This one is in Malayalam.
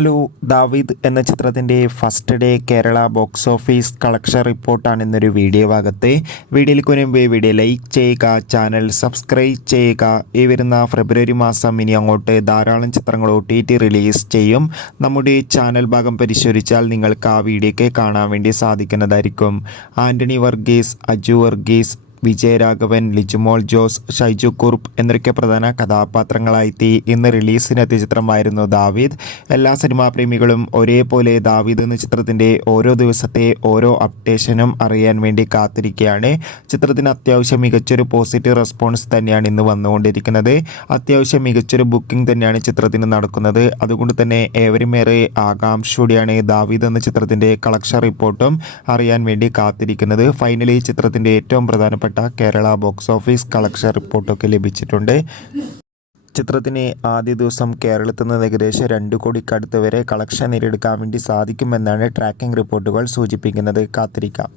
ഹലോ, ദാവീദ് എന്ന ചിത്രത്തിൻ്റെ first day Kerala box office collection റിപ്പോർട്ടാണ് ഇന്നൊരു വീഡിയോ ഭാഗത്ത്. വീഡിയോയിലേക്ക് മുൻപ് വീഡിയോ ലൈക്ക് ചെയ്യുക, ചാനൽ സബ്സ്ക്രൈബ് ചെയ്യുക. ഈ വരുന്ന ഫെബ്രുവരി മാസം ഇനി അങ്ങോട്ട് ധാരാളം ചിത്രങ്ങൾ OTT റിലീസ് ചെയ്യും. നമ്മുടെ ചാനൽ ഭാഗം പരിശോധിച്ചാൽ നിങ്ങൾക്ക് ആ വീഡിയോയ്ക്ക് കാണാൻ വേണ്ടി സാധിക്കുന്നതായിരിക്കും. ആൻ്റണി വർഗീസ്, അജു വർഗീസ്, വിജയരാഘവൻ, ലിജുമോൾ ജോസ്, ഷൈജു കുറുപ്പ് എന്നൊക്കെ പ്രധാന കഥാപാത്രങ്ങളായി ഇന്ന് റിലീസിനെത്തിയ ചിത്രമായിരുന്നു ദാവീദ്. എല്ലാ സിനിമാ പ്രേമികളും ഒരേപോലെ ദാവീദ് എന്ന ചിത്രത്തിൻ്റെ ഓരോ ദിവസത്തെ ഓരോ അപ്ഡേഷനും അറിയാൻ വേണ്ടി കാത്തിരിക്കുകയാണ്. ചിത്രത്തിന് അത്യാവശ്യം മികച്ചൊരു പോസിറ്റീവ് റെസ്പോൺസ് തന്നെയാണ് ഇന്ന് വന്നുകൊണ്ടിരിക്കുന്നത്. അത്യാവശ്യം മികച്ചൊരു ബുക്കിംഗ് തന്നെയാണ് ചിത്രത്തിന് നടക്കുന്നത്. അതുകൊണ്ട് തന്നെ ഏവരുമേറെ ആകാംക്ഷയോടെയാണ് ദാവീദ് എന്ന ചിത്രത്തിൻ്റെ കളക്ഷൻ റിപ്പോർട്ടും അറിയാൻ വേണ്ടി കാത്തിരിക്കുന്നത്. ഫൈനലി ചിത്രത്തിൻ്റെ ഏറ്റവും പ്രധാനപ്പെട്ട കേരള ബോക്സ് ഓഫീസ് കളക്ഷൻ റിപ്പോർട്ടൊക്കെ ലഭിച്ചിട്ടുണ്ട്. ചിത്രത്തിന് ആദ്യ ദിവസം കേരളത്തിൽ നിന്ന് ഏകദേശം 2 കോടിക്കടുത്ത് വരെ കളക്ഷൻ നേടിയെടുക്കാൻ വേണ്ടി സാധിക്കുമെന്നാണ് ട്രാക്കിംഗ് റിപ്പോർട്ടുകൾ സൂചിപ്പിക്കുന്നത്. കാത്തിരിക്കാം.